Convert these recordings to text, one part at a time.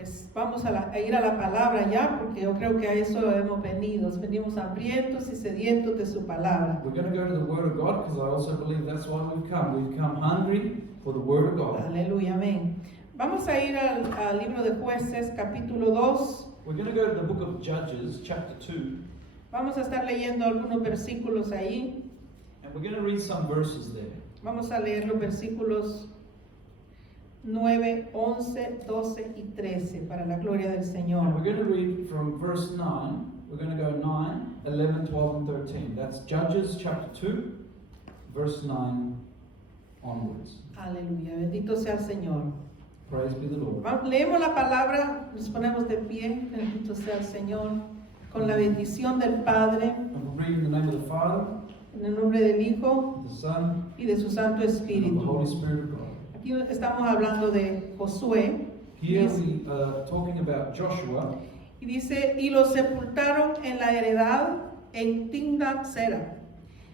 pues vamos a ir a la palabra ya, porque yo creo que a eso hemos venido. Venimos hambrientos y sedientos de su palabra. We're going to go to the Word of God because I also believe that's why we've come. We've come hungry for the Word of God. Aleluya, amén. Vamos a ir al libro de Jueces, capítulo 2. We're going to go to the book of Judges, chapter 2, Vamos a estar leyendo algunos versículos ahí. and we're going to read some verses there. Vamos a leer los versículos 9, 11, 12 y 13 para la gloria del And Señor. we're going to read from verse 9. We're going to go 9, 11, 12, and 13. That's Judges, chapter 2, verse 9 onwards. Aleluya, bendito sea el Señor. Praise be the Lord. Leemos la palabra, nos ponemos de pie, bendito sea el Señor, con la bendición del Padre, And we'll read in the name of the Father, en el nombre del Hijo the Son, y de su Santo and of the Espíritu. Holy Spirit of God. Aquí estamos hablando de Josué, Here we are talking about Joshua, y dice, y los sepultaron en la heredad en Timnat Sera,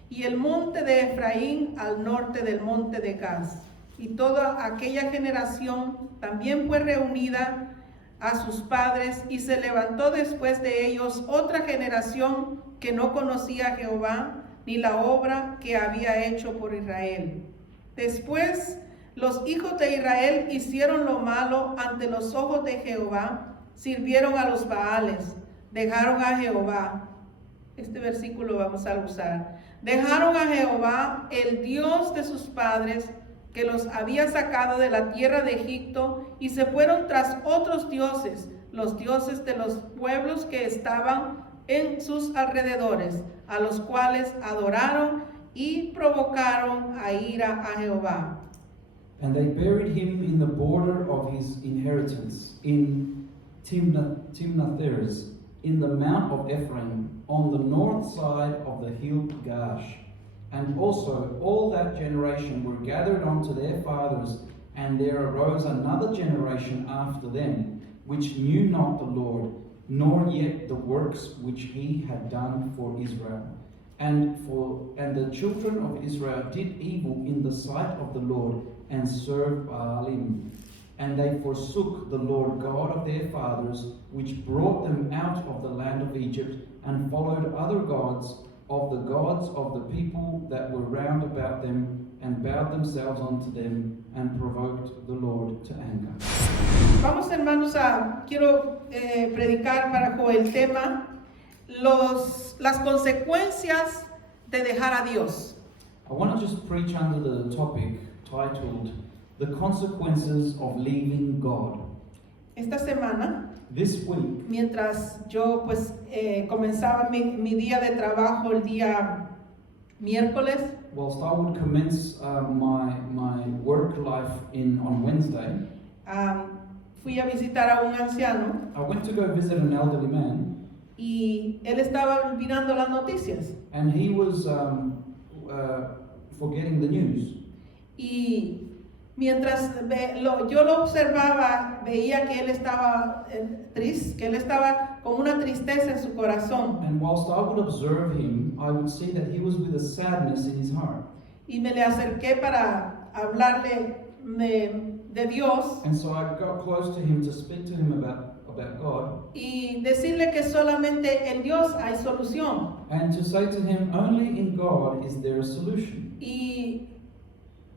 y el monte de Efraín al norte del monte de Gaz. Y toda aquella generación también fue reunida a sus padres, y se levantó después de ellos otra generación que no conocía a Jehová, ni la obra que había hecho por Israel. Después los hijos de Israel hicieron lo malo ante los ojos de Jehová, sirvieron a los Baales, dejaron a Jehová. Este versículo vamos a usar. Dejaron a Jehová, el Dios de sus padres, que los había sacado de la tierra de Egipto, y se fueron tras otros dioses, los dioses de los pueblos que estaban en sus alrededores, a los cuales adoraron y provocaron a ira a Jehová. and they buried him in the border of his inheritance, in Timnath-Heres, in the mount of Ephraim, on the north side of the hill Gaash. And also all that generation were gathered unto their fathers, and there arose another generation after them, which knew not the Lord, nor yet the works which he had done for Israel. And the children of Israel did evil in the sight of the Lord, and served Baalim. And they forsook the Lord God of their fathers, which brought them out of the land of Egypt, and followed other gods of the people that were round about them, and bowed themselves unto them, and provoked the Lord to anger. Vamos, hermanos, quiero predicar bajo el tema las consecuencias de dejar a Dios. I want to just preach under the topic titled, The Consequences of Leaving God. Esta semana, This week, mientras yo pues comenzaba mi día de trabajo el día miércoles, whilst I would commence my work life on Wednesday, fui a visitar a un anciano I went to go visit an elderly man, y él estaba mirando las noticias. and he was forgetting the news. Y mientras yo lo observaba, veía que él estaba triste, que él estaba con una tristeza en su corazón. And whilst I would observe him, I would see that he was with a sadness in his heart. Y me le acerqué para hablarle de Dios And so I got close to him to speak to him about God, y decirle que solamente en Dios hay solución. and to say to him, only in God is there a solution. Y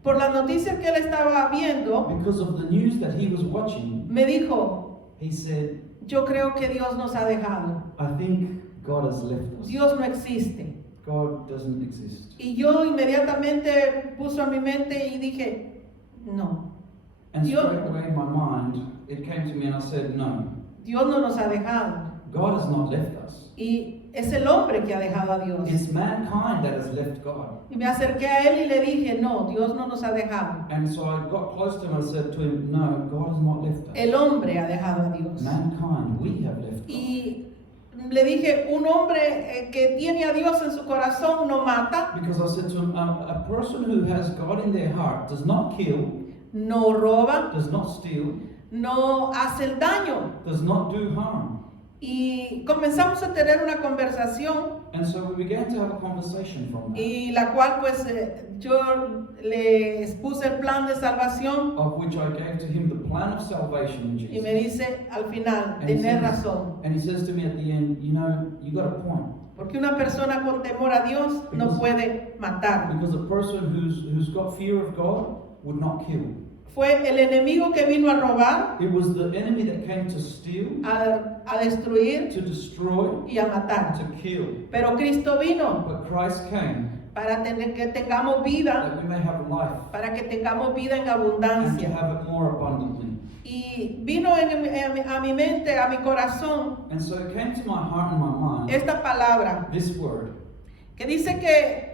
por las noticias que él estaba viendo, Because of the news that he was watching, me dijo, he said, yo creo que Dios nos ha dejado. I think God has left us. Dios no existe. God doesn't exist. Y yo inmediatamente puso a mi mente y dije, no, And Dios- straight away in my mind, it came to me and I said, no, Dios no nos ha dejado. God has not left us. Y es el hombre que ha dejado a Dios. It's mankind that has left God. Y me acerqué a él y le dije, no, Dios no nos ha dejado. And so I got close to him and I said to him, no, God has not left us. El hombre ha dejado a Dios. Mankind, we have left God. Y le dije, un hombre que tiene a Dios en su corazón no mata, Because I said to him, a person who has God in their heart does not kill, no roba, does not steal, no hace el daño. does not do harm. Y comenzamos a tener una conversación And so we began to have a conversation from that, y la cual pues yo le expuse el plan de salvación of which I gave to him the plan of salvation in y me Jesus. dice al final, And he tenés says- razón, And he says to me at the end, you know, you got a point. porque una persona con temor a Dios no Because- puede matar. Because a person who's got fear of God would not kill. Fue el enemigo que vino a robar, It was the enemy that came to steal, a destruir to destroy, y a matar. to kill. Pero Cristo vino But Christ came para tener que tengamos vida, that we may have life para que tengamos vida en and to abundancia. have it more abundantly. Y vino a mi mente, a mi corazón, And so it came to my heart and my mind, esta palabra this word, que dice que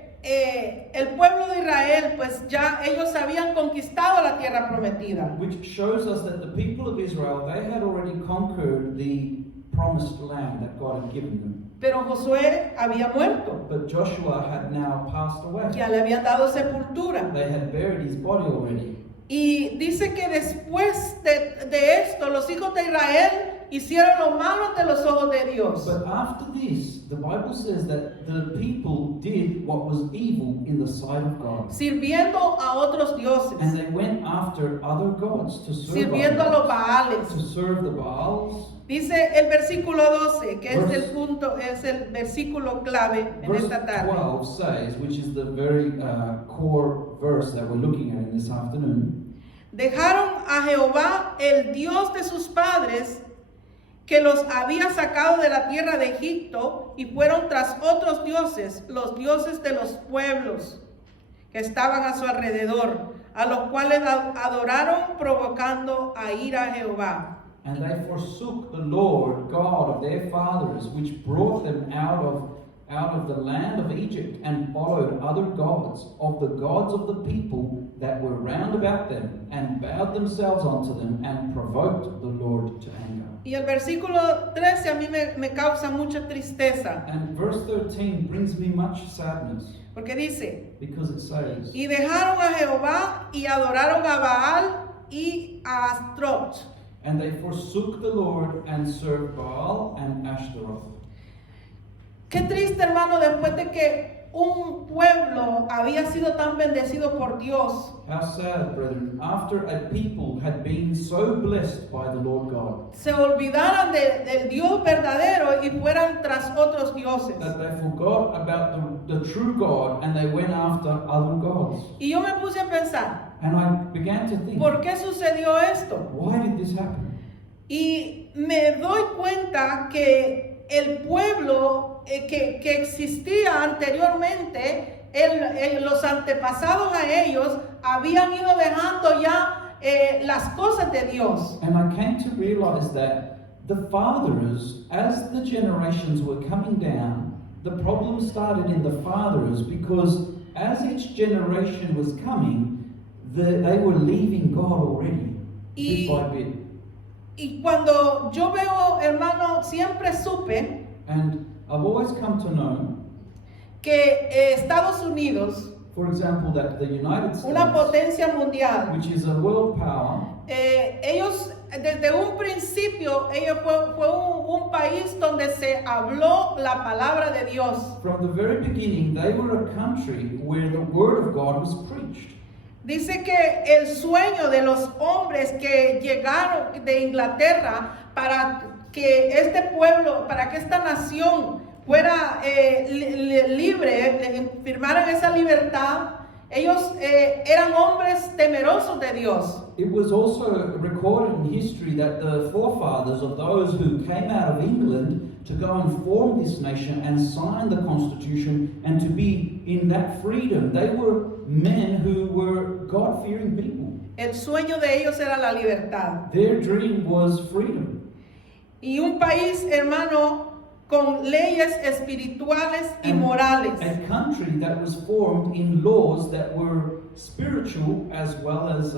el pueblo de Israel, pues ya ellos habían conquistado la tierra prometida. which shows us that the people of Israel, they had already conquered the promised land that God had given them. Pero Josué había muerto, But Joshua had now passed away. ya le habían dado sepultura. They had buried his body already. Y dice que después de esto, los hijos de Israel hicieron lo malo ante los ojos de Dios. But after this, the Bible says that the people did what was evil in the sight of God. Sirviendo a otros dioses, And they went after other gods to serve sirviendo a los other gods, to Baales. serve the Baals. Dice el versículo 12, que es Verse- el punto, es el versículo clave en Verse esta tarde. 12 says, which is the very core verse that we're looking at in this afternoon. Dejaron a Jehová, el Dios de sus padres, que los había sacado de la tierra de Egipto, y fueron tras otros dioses, los dioses de los pueblos que estaban a su alrededor, a los cuales adoraron provocando a ira a Jehová. And they forsook the Lord God of their fathers, which brought them out of the land of Egypt, and followed other gods, of the gods of the people that were round about them, and bowed themselves unto them, and provoked the Lord to anger. Y el versículo 13 a mí me causa mucha tristeza, And verse 13 brings me much sadness, porque dice, because it says, y dejaron a Jehová y adoraron a Baal y a Astrot. and they forsook the Lord, and served Baal and Ashtaroth. Qué triste, hermano, después de que un pueblo había sido tan bendecido por Dios, How sad, brethren, after a people had been so blessed by the Lord God, se olvidaran del Dios verdadero y fueran tras otros dioses. that they forgot about the true God and they went after other gods. Y yo me puse a pensar, And I began to think, ¿por qué sucedió esto? why did this happen? Y me doy cuenta que el pueblo que existía anteriormente, los antepasados a ellos, habían ido dejando ya las cosas de Dios. And I came to realize that the fathers, as the generations were coming down, the problem started in the fathers, because as each generation was coming, they were leaving God already, bit by bit. Y cuando yo veo, hermano, siempre supe And I've always come to know, que Estados Unidos, for example, that the United una States, potencia mundial, which is a world power, ellos desde un principio, ellos fue un país donde se habló la palabra de Dios. from the very beginning, they were a country where the word of God was preached. Dice que el sueño de los hombres que llegaron de Inglaterra para que este pueblo, para que esta nación fuera libre, firmaran esa libertad, ellos eran hombres temerosos de Dios. It was also recorded in history that the forefathers of those who came out of England to go and form this nation and sign the Constitution and to be in that freedom, they were men who were God-fearing people. El sueño de ellos era la libertad. Their dream was freedom. Y un país, hermano, con leyes espirituales y morales. A country that was formed in laws that were spiritual as well as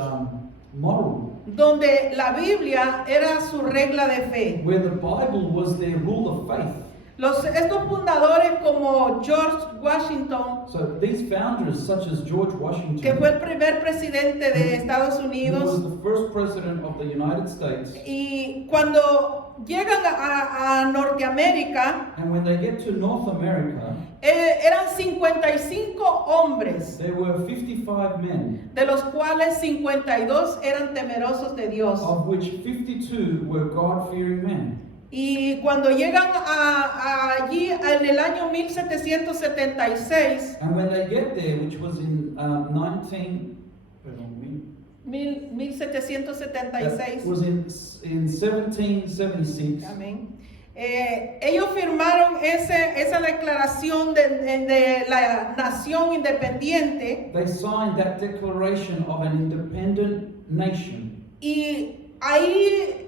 moral. Donde la Biblia era su regla de fe. Where the Bible was their rule of faith. Estos fundadores como George Washington, So these founders, such as George que Washington, fue el primer presidente de Estados who was Unidos, the first president of the United States, y cuando llegan a Norteamérica, and when they get to North America, eran 55 hombres, there were 55 men, de los cuales 52 eran temerosos de Dios. of which 52 were God-fearing men. Y cuando llegan allí en el año 1776, And when they get there, which was in 1776, was in 1776, amén, ellos firmaron esa declaración de la nación independiente, they signed that declaration of an independent nation. y ahí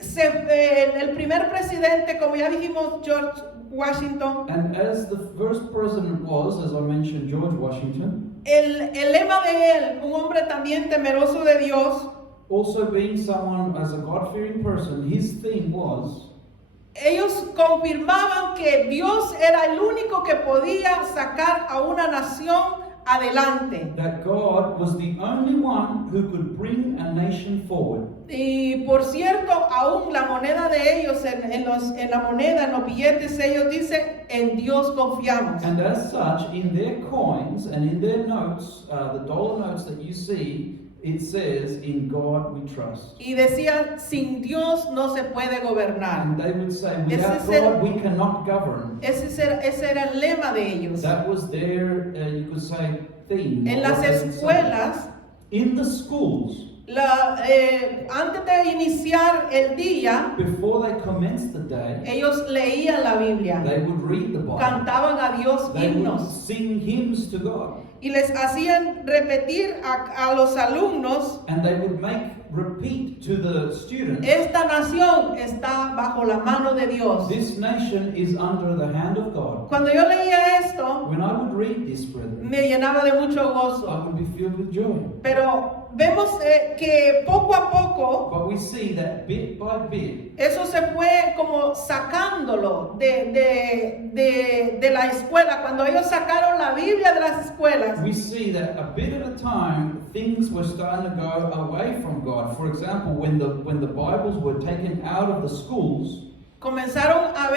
el primer presidente, como ya dijimos, George Washington, And as the first president was, as I mentioned, George Washington, el lema de él, un hombre también temeroso de Dios, also being someone as a God-fearing person, his theme was ellos confirmaban que Dios era el único que podía sacar a una nación adelante. that God was the only one who could bring a nation forward. Y por cierto, aún la moneda de ellos, en la moneda, en los billetes, ellos dicen, en Dios confiamos. And as such, in their coins and in their notes, the dollar notes that you see, it says, "In God we trust." Y decían, sin Dios no se puede gobernar. And they would say, Ese "Without es el- God we cannot govern." Ese era el lema de ellos. That was their, you could say, theme. En of las what they would say. escuelas, In the schools, antes de iniciar el día, before they commenced the day, ellos leían la Biblia, they would read the Bible. cantaban a Dios They would himnos sing hymns to God. y les hacían repetir a los alumnos, And they would repeat to the students, esta nación está bajo la mano de Dios. "This nation is under the hand of God." Cuando yo leía esto, When I would read this, brethren, me llenaba de mucho gozo. I would be filled with joy. Pero vemos que poco a poco But we see that bit by bit, eso se fue como sacándolo de la escuela. Cuando ellos sacaron la Biblia de las escuelas, we see that a bit at a time, things were starting to go away from God. For example, when the Bibles were taken out of the schools, comenzaron a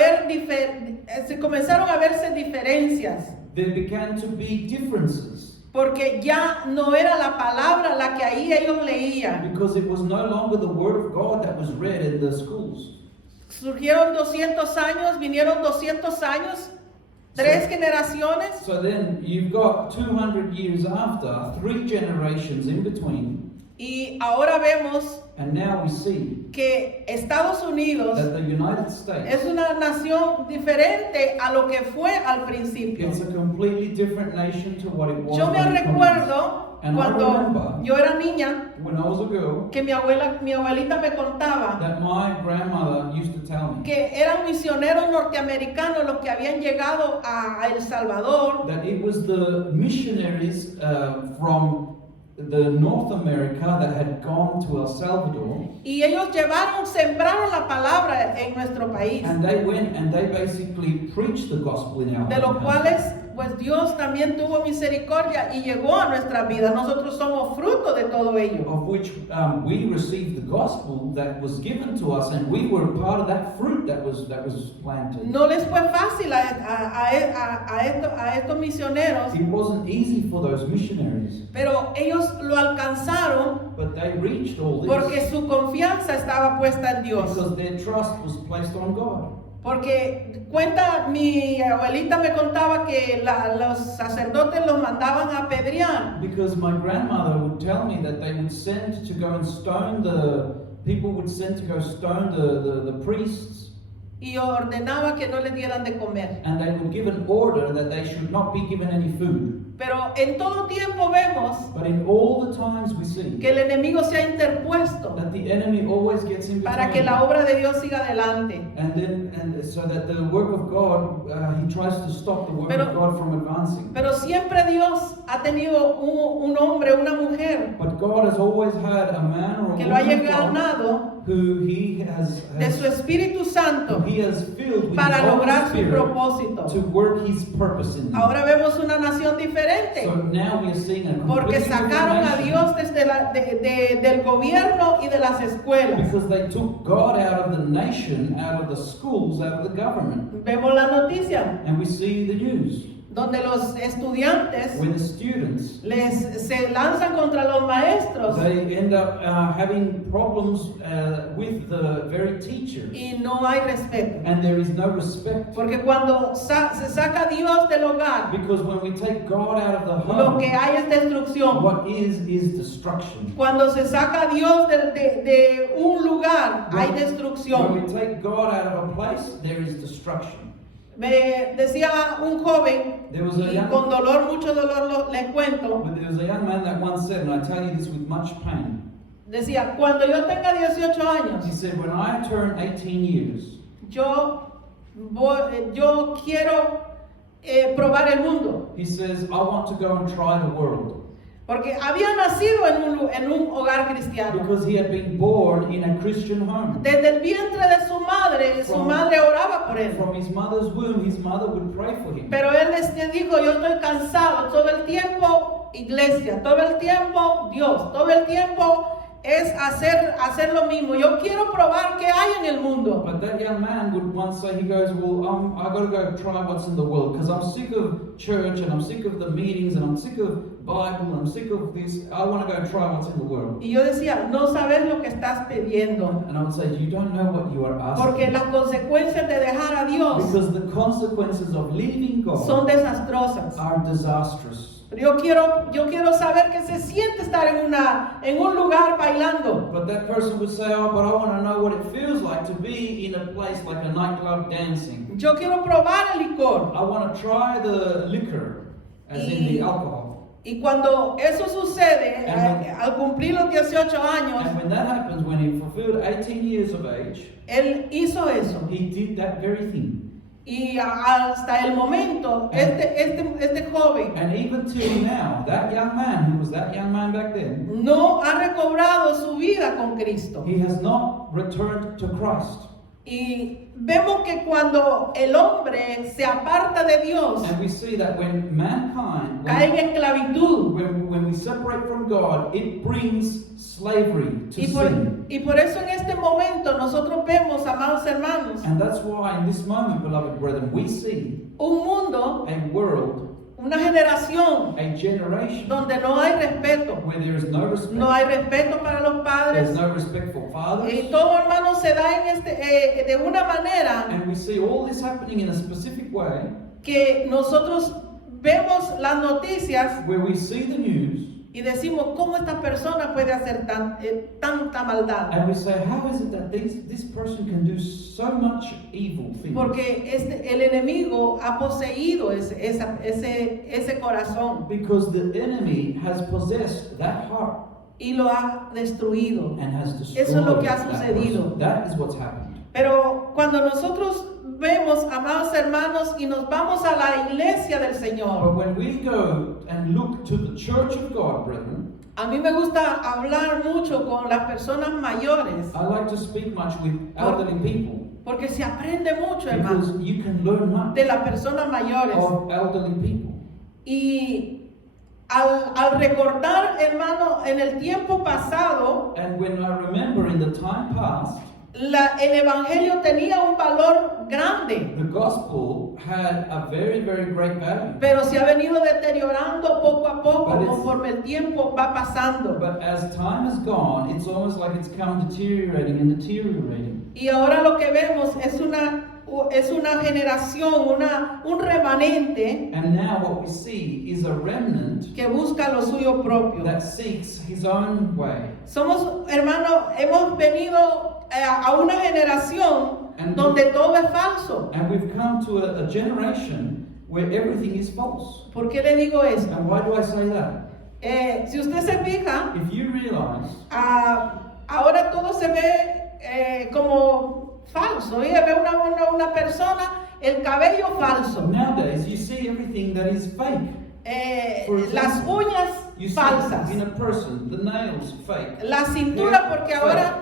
verse diferencias, there began to be differences porque ya no era la palabra la que ahí ellos leían. because it was no longer the Word of God that was read in the schools. Surgieron 200 años, vinieron 200 años, 3 generaciones, So then you've got 200 years after, 3 generations in between, y ahora vemos and now we see que Estados Unidos that the United States, es una nación diferente a lo que fue al principio. it's a completely different nation to what it was Yo me when it commenced. recuerdo And I cuando remember yo era niña when I was a girl que mi abuelita me contaba that my grandmother used to tell me que eran misioneros norteamericanos los que habían llegado a El Salvador, that it was the missionaries from the North America that had gone to El Salvador, y ellos sembraron la palabra en nuestro país, and they went and they basically preached the gospel in our de los country. cuales pues Dios también tuvo misericordia y llegó a nuestra vida. Nosotros somos fruto de todo ello. Of which we received the gospel that was given to us, and we were part of that fruit that was planted. No les fue fácil a estos misioneros, It wasn't easy for those missionaries, pero ellos lo alcanzaron but they reached all this porque su confianza estaba puesta en Dios. because their trust was placed on God. Porque mi abuelita me contaba que los sacerdotes los mandaban a apedrear. Because my grandmother would tell me that they would send to go and stone the priests, Y ordenaba que no les dieran de comer. and they would give an order that they should not be given any food. Pero en todo tiempo vemos But in all the times we see que el enemigo se ha interpuesto that the enemy always gets in para que between, la obra de Dios siga adelante. and so that the work of God, he tries to stop the work Pero- of God from advancing. Pero siempre Dios ha tenido un hombre, una mujer But God has always had a man or a que lo ha woman of God ganado who he has, de su Espíritu who Santo he has filled with para his Holy lograr su Spirit propósito. to work his purpose in them. Ahora vemos una nación diferente. So now we are seeing a Porque completely sacaron a different Dios nation desde del gobierno y de las escuelas. because they took God out of the nation, out of the schools, out of the government. Vemos la noticia And we see the news donde los estudiantes where the students, se lanzan contra los maestros they end up having problems with the very teachers. y no hay respeto. And there is no respect. Porque cuando se saca a Dios del hogar, Because when we take God out of the lo home, que hay es destrucción. what is destruction. Cuando se saca a Dios de un lugar, hay When destrucción. we take God out of a place, there is destruction. Me decía un joven, There was a y young, con dolor, mucho dolor les cuento, there was a young man that once said, and I tell you this with much pain, decía, cuando yo tenga 18 he años, said, when I turn 18 years, yo quiero probar el mundo. he says, I want to go and try the world. Porque había nacido en un hogar cristiano. Because he had been born in a Christian home. Desde el vientre de su madre oraba por él. From his mother's womb, his mother would pray for him. Pero él les dijo, yo estoy cansado, todo el tiempo iglesia, todo el tiempo Dios, todo el tiempo es hacer lo mismo. Yo quiero probar qué hay en el mundo. But that young man would once say, he goes, well, I got to go try what's in the world because I'm sick of church and I'm sick of the meetings and I'm sick of Bible and I'm sick of this. I want to go try what's in the world. Y yo decía, no sabes lo que estás pidiendo. And I would say, you don't know what you are Porque asking. las consecuencias de dejar a Dios Because the consequences of leaving son God desastrosas. are disastrous. Pero yo quiero saber qué se siente estar en un lugar bailando. But that person would say, oh, but I want to know what it feels like to be in a place like a nightclub dancing. Yo quiero probar el licor. I want to try the liquor, as in the alcohol. Y cuando eso sucede, al cumplir los 18 años, And when that happens, when he fulfilled 18 years of age, él hizo eso. he did that very thing. Y hasta el momento, este joven And even till now, that young man, who was that young man back then, no ha recobrado su vida con Cristo. he has not returned to Christ. Y vemos que cuando el hombre se aparta de Dios, And we see that when mankind, cae en esclavitud. when we separate from God, it brings slavery to sin. Y por eso en este momento nosotros vemos, amados hermanos, And that's why in this moment, beloved brethren, we see un mundo, a world, una generación a generation donde no hay respeto. where there is no respect. No hay respeto para los padres. There's no respect for fathers. Y todo, hermano, se da de una manera And we see all this happening in a specific way que nosotros vemos las noticias where we see the news y decimos, ¿cómo esta persona puede hacer tanta maldad? and we say, how is it that this person can do so much evil things? Porque el enemigo ha poseído ese corazón Because the enemy has possessed that heart y lo ha destruido. and has destroyed Eso es lo que ha that sucedido. person. That is what's happened. Pero cuando nosotros vemos, amados hermanos, y nos vamos a la iglesia del But Señor, when we go and look to the church of God, brethren, a mí me gusta hablar mucho con las personas mayores, I like to speak much with elderly people porque se aprende mucho, hermano, because you can learn much de las personas mayores. of elderly people. Y al recordar, hermano, en el tiempo pasado, And when I remember in the time past, el evangelio tenía un valor grande, the gospel had a very, very great value. pero se ha venido deteriorando poco a poco But it's- conforme el tiempo va pasando. But as time has gone, it's almost like it's come deteriorating and deteriorating. Y ahora lo que vemos es una generación, un remanente And now what we see is a remnant que busca lo suyo propio. that seeks his own way. Somos, hermanos, hemos venido a una generación And- donde todo es falso. And we've come to a generation where everything is false. ¿Por qué le digo esto? And why do I say that? Si usted se fija, If you realize ahora todo se ve como falso. Y ve una persona, el cabello falso, nowadays you see everything that is fake. For example, las uñas You see falsas, in a person the nails fake. la cintura, porque Yeah, ahora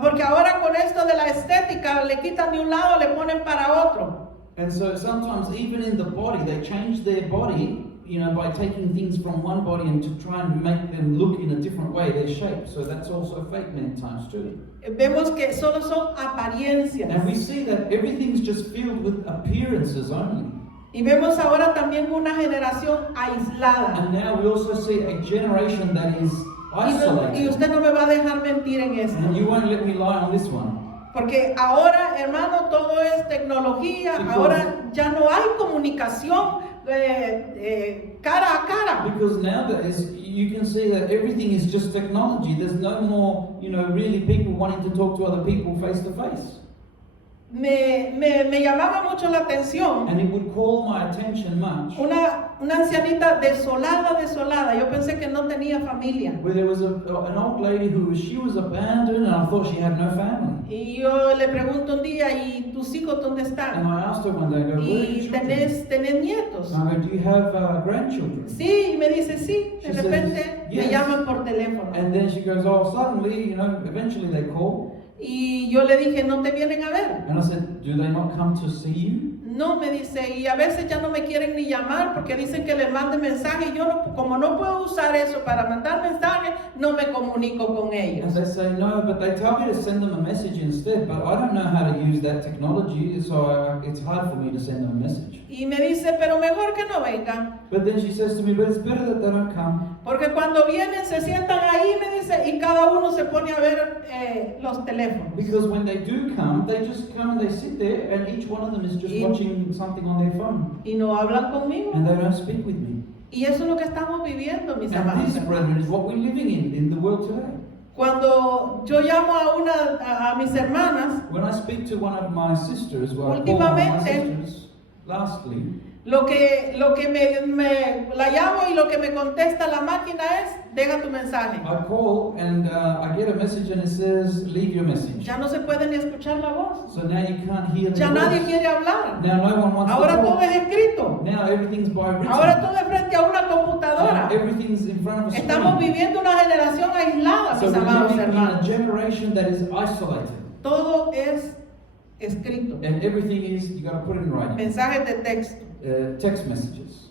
Porque ahora con esto de la estética le quitan de un lado, le ponen para otro. And so sometimes even in the body, they change their body, you know, by taking things from one body and to try and make them look in a different way, their shape. So that's also fake many times too. Vemos que solo son apariencias. And we see that everything's just filled with appearances only. Y vemos ahora también una generación aislada. And now we also see a generation that is Y isolated. usted no me va a dejar mentir en esto. And you won't let me lie on this one. Porque ahora, hermano, todo es tecnología. Because- Ahora ya no hay comunicación cara a cara. Because nowadays you can see that everything is just technology. There's no more, you know, really people wanting to talk to other people face to face. Me llamaba mucho la atención And it would call my attention much. una ancianita desolada. Yo pensé que no tenía familia. Where there was an old lady she was abandoned, and I thought she had no family. Y yo le pregunto un día, ¿y tus hijos dónde And están? I asked her one day, I go, where are ¿Y your children? tenés nietos? And I go, do you have grandchildren? Sí, y me dice sí. De She says, repente me yes. llaman por teléfono. And then she goes, oh, suddenly, you know, eventually they call. Y yo le dije, ¿no te vienen a ver? And I said, do they not come to see you? No, me dice, y a veces ya no me quieren ni llamar porque dicen que les mande mensaje y yo no, como no puedo usar eso para mandar mensajes, no me comunico con And ellos. they say, no, but they tell me to send them a message instead, but I don't know how to use that technology, so it's hard for me to send them a message. Y me dice, pero mejor que no vengan, But then she says to me, but it's better that they don't come. porque cuando vienen se sientan ahí, me dice, y cada uno se pone a ver los teléfonos. Because when they do come, they just come and they sit there, and each one of them is just Y- watching something on their phone. Y no hablan conmigo. And they don't speak with me. Y eso es lo que estamos viviendo, mis And amados this, hermanos. brethren, is what we're living in the world today. Cuando yo llamo a mis hermanas, When I speak to one of my sisters, well, I call one of my Últimamente- sisters, lastly, lo que la llamo y lo que me contesta la máquina es, deja tu mensaje. I call and I get a message and it says, leave your message. Ya no se puede ni escuchar la voz. So now you can't hear the Ya nadie voice. quiere hablar. Now no one wants Ahora to todo talk. es escrito. Now everything's by written. Ahora todo es frente a una Now computadora. everything's in front of a Estamos screen. viviendo una generación aislada, So mis we're amados living in a hermanos. generation that is isolated. Todo es escrito. And everything is, you got to put it in writing. Mensajes de texto. Text messages.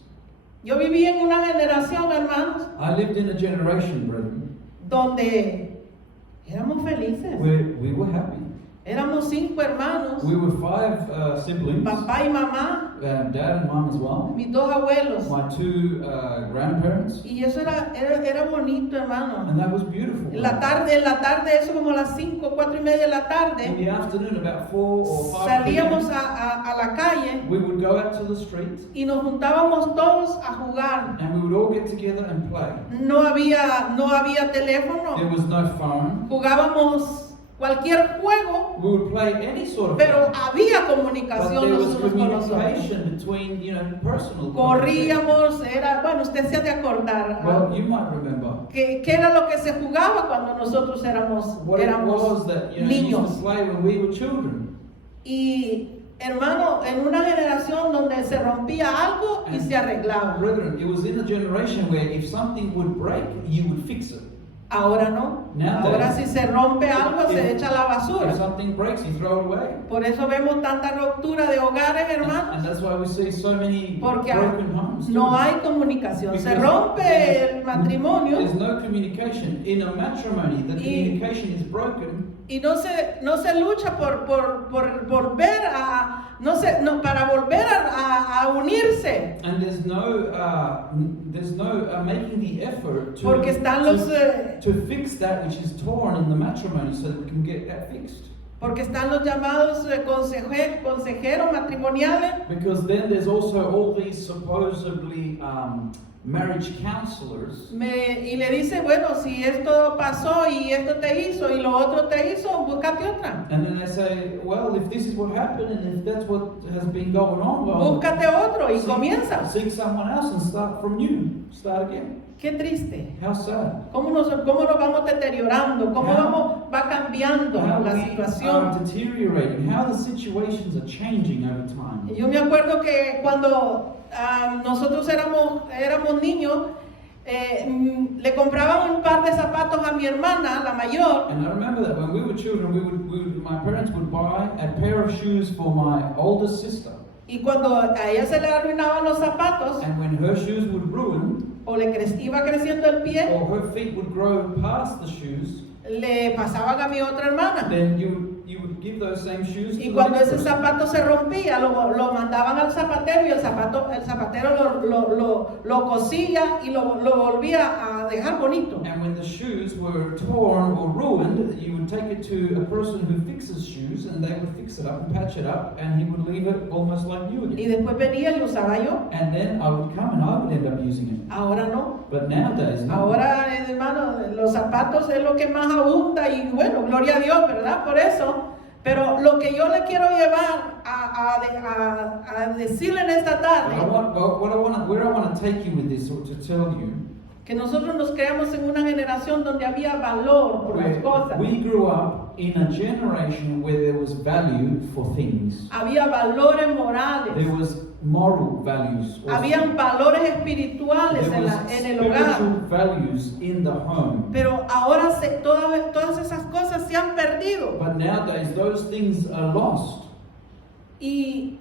Yo viví en una generación, hermanos, I lived in a generation, brethren, donde éramos felices. where we were happy. Éramos 5 hermanos, We were 5 siblings, papá y mamá, dad and mom as well, mis 2 abuelos. my 2 grandparents, Y eso era bonito, hermano. and that was beautiful. En la tarde, eso como las 5, 4 y media de la In tarde, the afternoon, about 4 or 5 salíamos p.m., a la calle we would go out to the street y nos juntábamos todos a jugar. and we would all get together and play. No había teléfono, There was no phone. jugábamos cualquier juego, We would play any sort of pero game. había But comunicación there los was unos con los otros. communication between, personal conversation. Corríamos, bueno, usted se ha de acordar. Well, you might remember ¿Qué era lo que se jugaba cuando nosotros éramos what it was that you used niños? to play when we were children. Y hermano, en una generación donde se rompía algo y se arreglaba. Brethren, it was in a generation where if something would break, you would fix it. Ahora no. Nowadays, Ahora si se rompe algo se if- echa a la If basura. something breaks, you throw it away. Por eso vemos tanta ruptura de hogares, And hermanos. that's why we see so many Porque broken homes. no too. hay comunicación. Se Because rompe el matrimonio There's no communication. In a matrimony, the Y- communication is broken. y no se lucha por volver para volver a unirse. And there's no making the effort Porque están los to fix that which is torn in the matrimony so that we can get that fixed. porque están los llamados consejeros matrimoniales. Because then there's also all these supposedly marriage counselors. Y le dice, bueno, si esto pasó y esto te hizo y lo otro te hizo, búscate otra. And then they say, well, if this is what happened and if that's what has been going on, well, Búscate otro y comienza. seek someone else and start from new. Start again. Qué triste. How sad. ¿Cómo nos vamos deteriorando? ¿Cómo va cambiando How la we situación? are deteriorating. How the situations are changing over time. Yo me acuerdo que cuando nosotros éramos niños, le compraban un par de zapatos a mi hermana, la mayor, And I remember that when we were children, my parents would buy a pair of shoes for my older sister. y cuando a ella se le arruinaban los zapatos, And when her shoes would ruin, o iba creciendo el pie, or her feet would grow past the shoes, le pasaban a mi otra hermana. then you would give those same shoes Y to the cuando next ese person. zapato se rompía, lo mandaban al zapatero y el zapatero lo cosía y lo volvía a dejar bonito. And when the shoes were torn or ruined, you would take it to a person who fixes shoes, and they would fix it up and patch it up, and he would leave it almost like new Y again. después venía y lo usaba yo. And then I would come and I would end up using it. Ahora no. But nowadays, no. Ahora, hermano, los zapatos es lo que más abunda y bueno, gloria a Dios, ¿verdad? Por eso. Pero lo que yo le quiero llevar a decirle en esta tarde, Where I want to take you with this, or to tell you, que nosotros nos creamos en una generación donde había valor por las cosas. we grew up in a generation where there was value for things. Había valores morales. There was moral values. Also. Habían valores espirituales There was en el hogar. spiritual values in the home. Pero ahora todas esas cosas se han perdido. But nowadays those things are lost. Y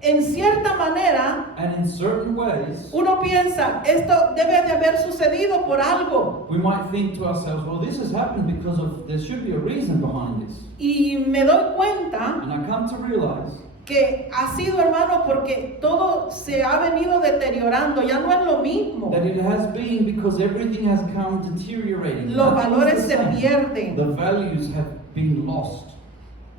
en cierta manera, And in certain ways, uno piensa, esto debe de haber sucedido por algo. we might think to ourselves, well, this has happened because there should be a reason behind this. Y me doy cuenta And I come to realize que ha sido, hermano, porque todo se ha venido deteriorando, ya no es lo mismo. that it has been because everything has come deteriorating. Los Nothing's valores the se same. pierden. The values have been lost.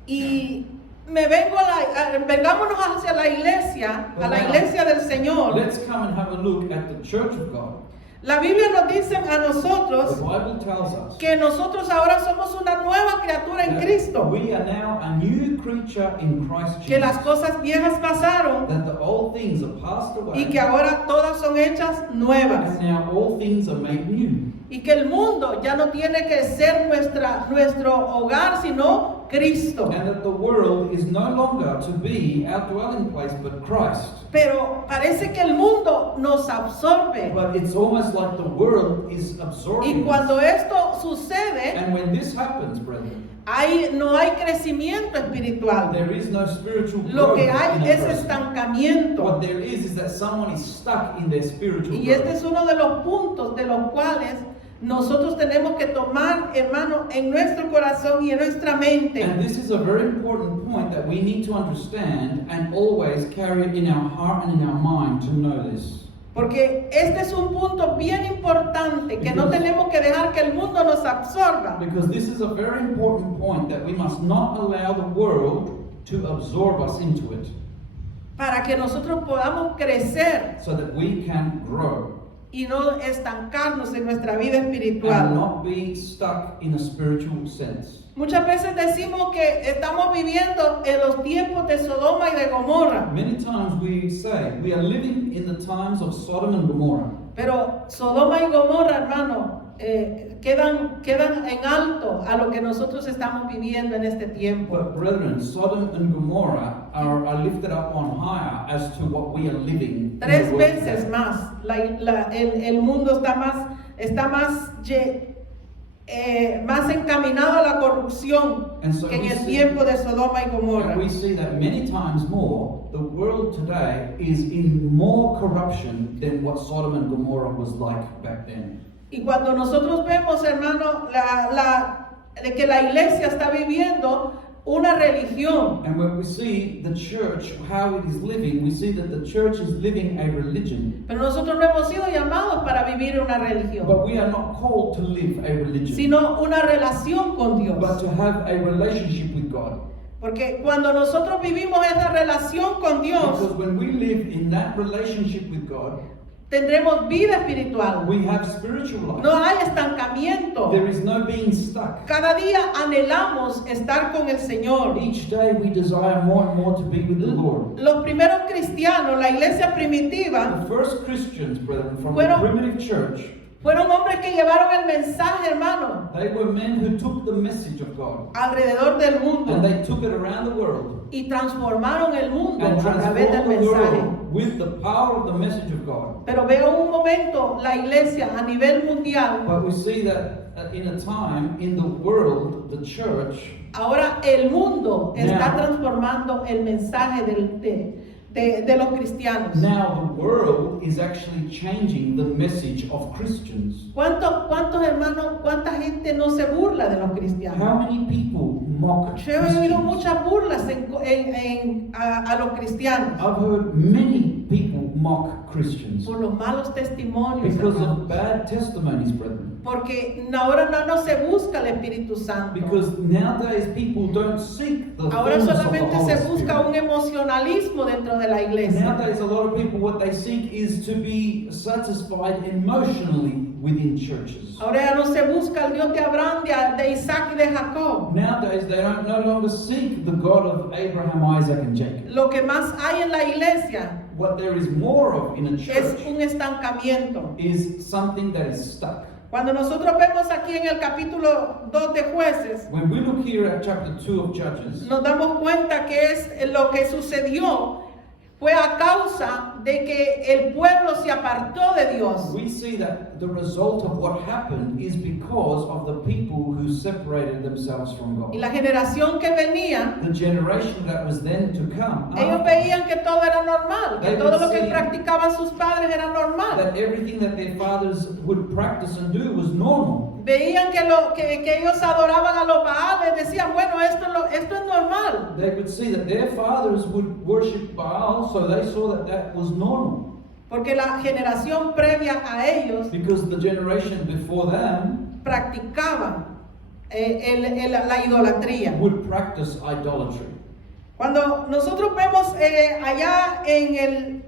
Y vengámonos hacia la iglesia, a la iglesia del Señor. Let's come and have a look at the church of God. La Biblia nos dice a The nosotros Bible tells us que nosotros ahora somos una nueva criatura en that Cristo, we are now a new creature in Christ que las Jesus. cosas viejas pasaron That the old things are passed away. y que ahora todas son hechas nuevas. And now all things are made new. Y que el mundo ya no tiene que ser nuestro hogar, sino Cristo. And that the world is no longer to be our dwelling place, but Christ. Pero parece que el mundo nos absorbe. But it's almost like the world is Y absorbing us. cuando esto sucede, And when this happens, brethren, no hay crecimiento espiritual. there is no spiritual Lo growth que in a hay es person. estancamiento. What there is that someone is stuck in their spiritual Y este growth. es uno de los puntos de los cuales nosotros tenemos que tomar, hermano, en nuestro corazón y en nuestra mente. And this is a very important point that we need to understand and always carry it in our heart and in our mind to know this. Porque este es un punto bien importante que no tenemos que dejar que el mundo nos absorba. Because this is a very important point that we must not allow the world to absorb us into it, Para que nosotros podamos crecer so that we can grow y no estancarnos en nuestra vida and espiritual. not be stuck in a spiritual sense. Muchas veces decimos que estamos viviendo en los tiempos de Sodoma y de Gomorra. Many times we say we are living in the times of Sodom and Gomorrah. Pero Sodoma y Gomorra, hermano, quedan en alto a lo que nosotros estamos viviendo en este tiempo. But brethren, Sodom and Gomorrah are lifted up on higher as to what we are living. in the 3 world veces today. más. El mundo está más encaminado a la corrupción And so que en we el see- tiempo de Sodoma y Gomorra. And we see that many times more, the world today is in more corruption than what Sodom and Gomorrah was like back then. Y cuando nosotros vemos, hermano, de que la iglesia está viviendo una religión, And when we see the church, how it is living, we see that the church is living a religion. pero nosotros no hemos sido llamados para vivir una religión, But we are not called to live a religion, sino una relación con Dios. but to have a relationship with God. Porque cuando nosotros vivimos esa relación con Dios, Because when we live in that relationship with God, tendremos vida espiritual. we have spiritual No life. hay estancamiento. There is no being stuck. Cada día anhelamos estar con el Señor. Each day we desire more and more to be with the Lord. Los primeros cristianos, la iglesia primitiva, The first Christians, brethren, from the Fueron- primitive church, Fueron hombres que llevaron el mensaje, hermano, They were men who took the message of God alrededor del and mundo they took it around the world y transformaron el mundo and a través del transformed the mensaje. world with the power of the message of God. Pero veo un momento la iglesia a nivel mundial, But we see that in a time in the world, the church, ahora el mundo está Now. transformando el mensaje de los cristianos. now the world is actually changing the message of Christians. ¿Cuántos hermanos, cuánta gente no se burla de los cristianos? How many people mock Yo he oído Christians? muchas burlas a los cristianos I've heard many people mock Christians por los malos testimonios, because hermanos. of bad testimonies, brethren. Porque ahora no se busca el Espíritu Santo. Because nowadays people don't seek the Ahora fullness of the solamente Holy se busca Spirit. un emocionalismo dentro de la iglesia. Nowadays, a lot of people, what they seek is to be satisfied emotionally within churches. Ahora ya no se busca el Dios de Abraham, de Isaac y de Jacob. Nowadays, they don't no longer seek the God of Abraham, Isaac, and Jacob. Lo que más hay en la iglesia What there is more of in a es church un estancamiento. is something that is stuck. Cuando nosotros vemos aquí en el capítulo 2 de Jueces, When we look here at chapter 2 of Judges, nos damos cuenta que es lo que sucedió fue a causa de que el pueblo se apartó de Dios. we see that the result of what happened is because of the people who separated themselves from Y God. la generación que venía, The generation that was then to come, ellos after, veían que todo era normal, que They todo would lo que see practicaban sus padres era normal. that everything that their fathers would practice and do was normal. Veían que ellos adoraban a los Baales, decían, bueno, esto es normal. They would see that their fathers would worship Baal, so they saw that that was normal. Porque la generación previa a ellos Because the generation before them practicaban la idolatría. would practice idolatry. Cuando nosotros vemos allá en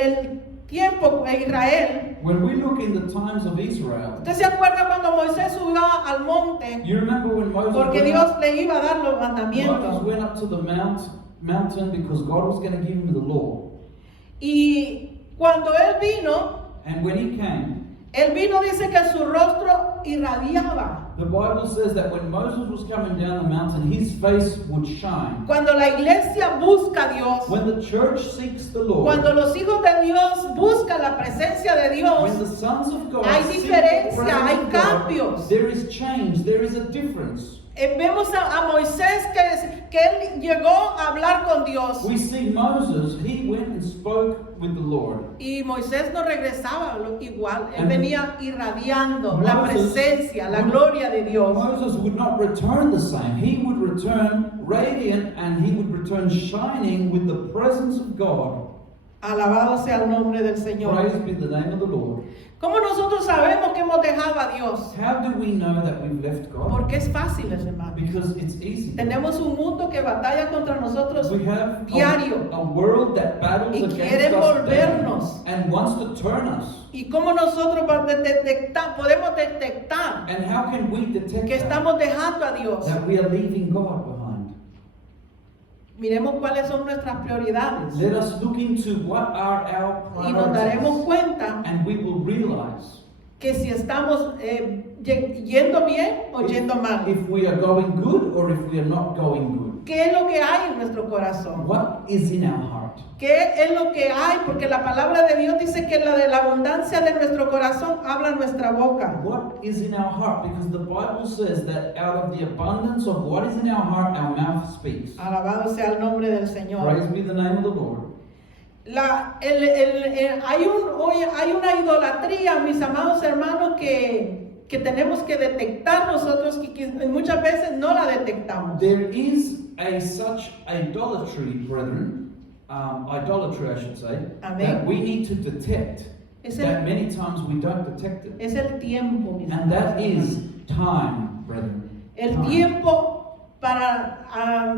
el tiempo de Israel, When we look in the times of Israel, ¿usted se acuerda cuando Moisés subió al monte? you remember when Moses Porque went Dios up, le iba a dar los mandamientos. Moses went up to the mountain because God was going to give him the law. Y cuando él vino, And when he came, dice que su rostro irradiaba. the Bible says that when Moses was coming down the mountain, his face would shine. Cuando la iglesia busca a Dios, When the church seeks the Lord, cuando los hijos de Dios buscan la presencia de when the Dios, sons of God hay seek the diferencia, presence hay of God, cambios. there is change, there is a difference. Vemos a Moisés que él llegó a hablar con Dios We see Moses, he went and spoke with the Lord. y Moisés no regresaba igual, él And venía irradiando la Moses presencia, la would- gloria de Dios. Moses would not return the same. He would return radiant and he would return shining with the presence of God. Alabado sea el nombre del Señor. Praise be the name of the Lord. ¿Cómo nosotros sabemos que hemos dejado a Dios? How do we know that we've left God? Porque es fácil, hermano. Because it's easy. Tenemos un mundo que batalla contra nosotros We have diario. a world that battles Y against quiere us envolvernos. daily and wants to turn us. ¿Y cómo nosotros podemos detectar And how can we detect que estamos dejando a Dios? that we are leaving God behind? Miremos cuáles son nuestras prioridades Let us look into what are our y nos daremos priorities, cuenta and we will realize que si estamos yendo bien o yendo mal. if we are going good or if we are not going good. ¿Qué es lo que hay en nuestro corazón? What is in our heart? ¿Qué es lo que hay? Porque la palabra de Dios dice que de la abundancia de nuestro corazón habla nuestra boca. What is in our heart? Because the Bible says that out of the abundance of what is in our heart, our mouth speaks. Alabado sea el nombre del Señor. Praise be the name of the Lord. Hay una idolatría, mis amados hermanos, que tenemos que detectar nosotros y que muchas veces no la detectamos. There is such idolatry, brethren, idolatry I should say, Amén. that we need to detect, Es that el, many times we don't detect it. es el tiempo, mis And that amados is hermanos. time, brethren. El Time. tiempo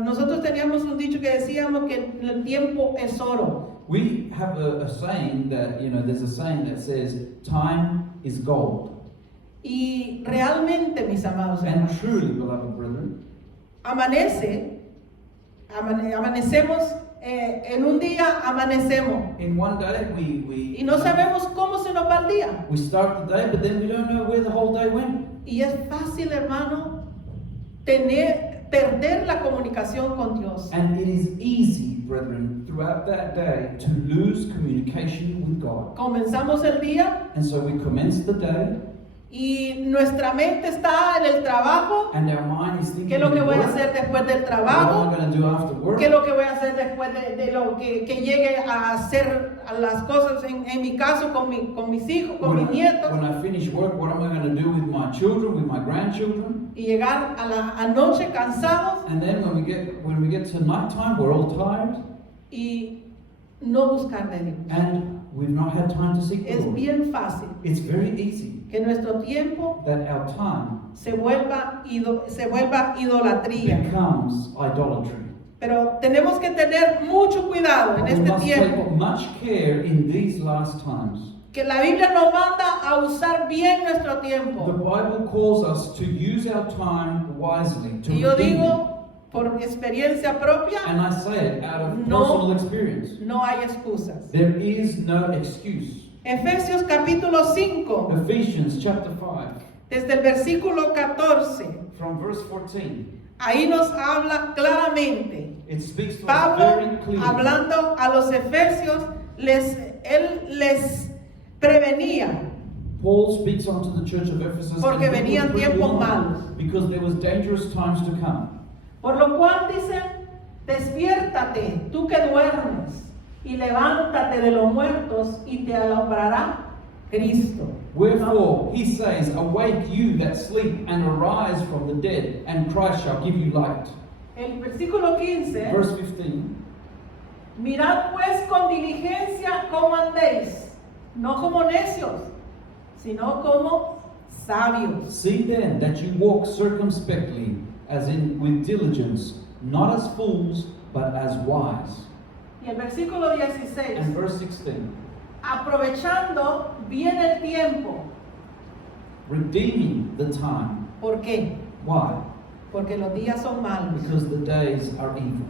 nosotros teníamos un dicho que decíamos que el tiempo es oro. We have a saying that, there's a saying that says, time is gold. Y realmente, mis amados And hermanos, truly, beloved brethren, amanecemos en un día amanecemos In one day, y no sabemos cómo se nos va el día. we start the day, but then we don't know where the whole day went. Y es fácil, hermano, perder la comunicación con Dios. And it is easy, brethren, throughout that day to lose communication with God. Comenzamos el día And so we commence the day, y nuestra mente está en el trabajo. and our mind is thinking, ¿Qué es lo que voy a what hacer después del am trabajo? I going to do after work? ¿Qué es lo que voy a hacer después de lo que llegue a hacer las cosas en mi caso con mis hijos, con mis nietos? When I finish work, what am I going to do with my children, with my grandchildren? Y llegar a la anoche cansados And then when we get to nighttime, we're all tired, y no buscar de Dios. and we've not had time to seek the Es Lord. bien fácil It's very easy que nuestro tiempo that our time se vuelva idolatría. becomes idolatry. Pero tenemos que tener mucho cuidado en We este must tiempo, take much care in these last times. que la Biblia nos manda a usar bien nuestro The tiempo. Bible calls us to use our time wisely, to Y yo redeem it. digo, por experiencia propia, And I say it out of No. personal experience. no hay excusas. There is no excuse. Efesios capítulo 5, Ephesians chapter 5, desde el versículo 14, from verse 14, ahí nos habla claramente. it speaks to us Pablo, very clearly. hablando a los efesios, él les prevenía, Paul speaks unto the church of Ephesus, Porque and he venían was tiempos warned malos. because there was dangerous times to come. por lo cual dice, despiértate, tú que duermes, y levántate de los muertos, y te alumbrará Cristo. Wherefore, he says, awake you that sleep, and arise from the dead, and Christ shall give you light. El versículo 15, Verse 15, mirad pues con diligencia cómo andéis, no como necios, sino como sabios. see then that you walk circumspectly, as in with diligence, not as fools, but as wise. Y el versículo 16, And verse 16, aprovechando bien el tiempo. redeeming the time. ¿Por qué? Why? Porque los días son malos. Because the days are evil.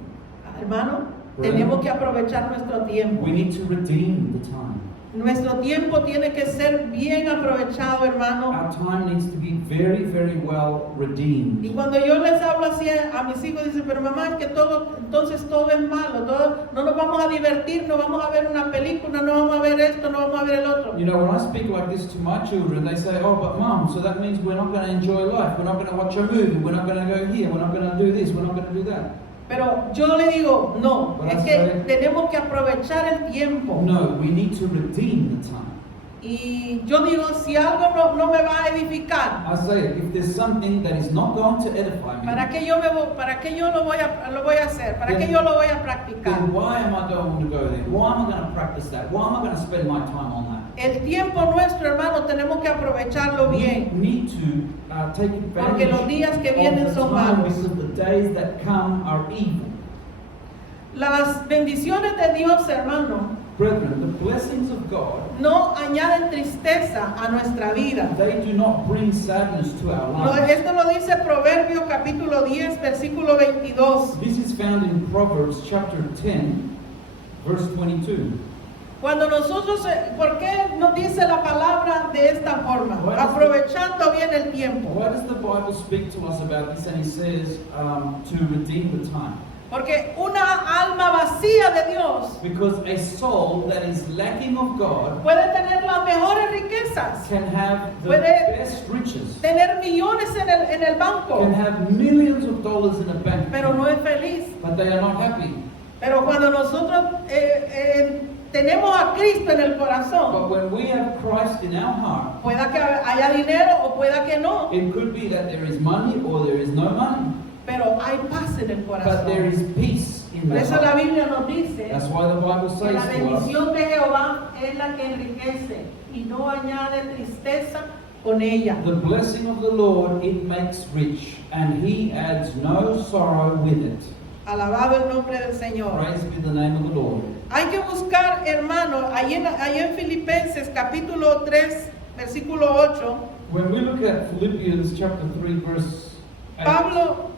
Hermano, Right. tenemos que aprovechar nuestro tiempo. We need to redeem the time. Nuestro tiempo tiene que ser bien aprovechado, hermano. Our time needs to be very, very well Y redeemed. cuando yo les hablo así a mis hijos, dicen, pero mamá, es que entonces todo es malo, no nos vamos a divertir, no vamos a ver una película, no vamos a ver esto, no vamos a ver el otro. You know, when I speak like this to my children, they say, oh, but mom, so that means we're not going to enjoy life. We're not going to watch a movie. We're not going to go here. We're not going to do this. We're not going to do that. Pero yo le digo, no, But es that's que right. tenemos que aprovechar el tiempo. No, we need to redeem the time. Y yo digo, si algo no me va a edificar, I say, if there's something that is not going to edify me, ¿para qué yo lo voy a hacer? ¿Para qué yo lo voy a practicar? then why am I going to go there? Why am I going to practice that? Why am I going to spend my time on that? El tiempo nuestro, hermano, tenemos que aprovecharlo We bien. need to take Porque advantage los días que of vienen the son time, malos. because the days that come are evil. Las bendiciones de Dios, hermano, Brethren, the blessings of God, no añaden tristeza a nuestra vida. they do not bring sadness to our lives. Esto lo dice Proverbios capítulo 10, versículo 22. This is found in Proverbs chapter 10, verse 22. Cuando nosotros, ¿por qué nos dice la palabra de esta forma? Bueno. Aprovechando bien el tiempo. Why does the Bible speak to us about this? And it says to redeem the time. Porque una alma vacía de Dios Because a soul that is lacking of God puede tener las mejores riquezas, can have the Puede- best riches, tener millones en el banco, can have millions of dollars in a bank, pero no es feliz. but they are not happy. Pero cuando nosotros tenemos a Cristo en el But corazón, when we have Christ in our heart, pueda que haya dinero o pueda que no, it could be that there is money or there is no money, pero hay paz en el but there corazón. is peace in Por the eso la heart. Biblia nos dice That's why the Bible que says la to us, bendición de Jehová es la que enriquece y no añade tristeza con ella. the blessing of the Lord, it makes rich, and he adds no sorrow with it. Alabado el nombre del Señor. Praise be the name of the Lord. Hay que buscar, hermano, ahí en Filipenses capítulo 3, versículo 8, When we look at Philippians chapter 3, verse 8, Pablo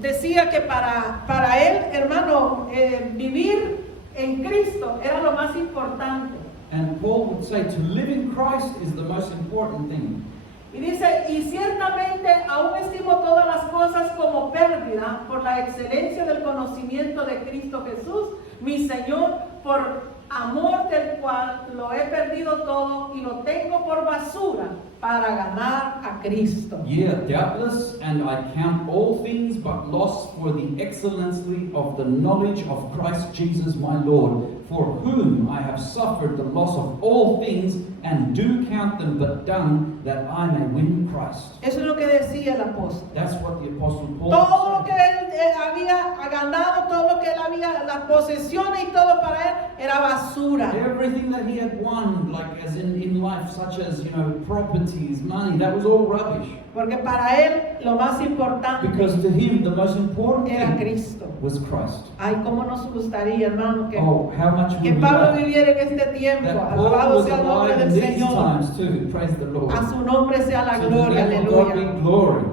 decía que para él, hermano, vivir en Cristo era lo más importante. And Paul would say to live in Christ is the most important thing. Y dice, y ciertamente aún estimo todas las cosas como pérdida por la excelencia del conocimiento de Cristo Jesús, mi Señor, por amor del cual lo he perdido todo y lo tengo por basura para ganar a Cristo. Yeah, doubtless, and I count all things but loss for the excellency of the knowledge of Christ Jesus my Lord, for whom I have suffered the loss of all things, and do count them but dung, that I may win Christ. Eso es lo que decía el apóstol. That's what the Apostle Paul Todo lo said. que él había ganado, todo lo que él había, las posesiones y todo para él era basura. Everything that he had won, like as in life, such as, properties, money, that was all rubbish. Porque para él lo más importante Because to him, the most important era thing Cristo. was Christ. Ay, cómo nos gustaría, hermano, que Oh, how much que would we Pablo like viviera en este tiempo. that Paul Alabado was sea el nombre alive del in these Señor. times too. Praise the Lord. A su nombre sea la To the gloria, name of God aleluya. be glory.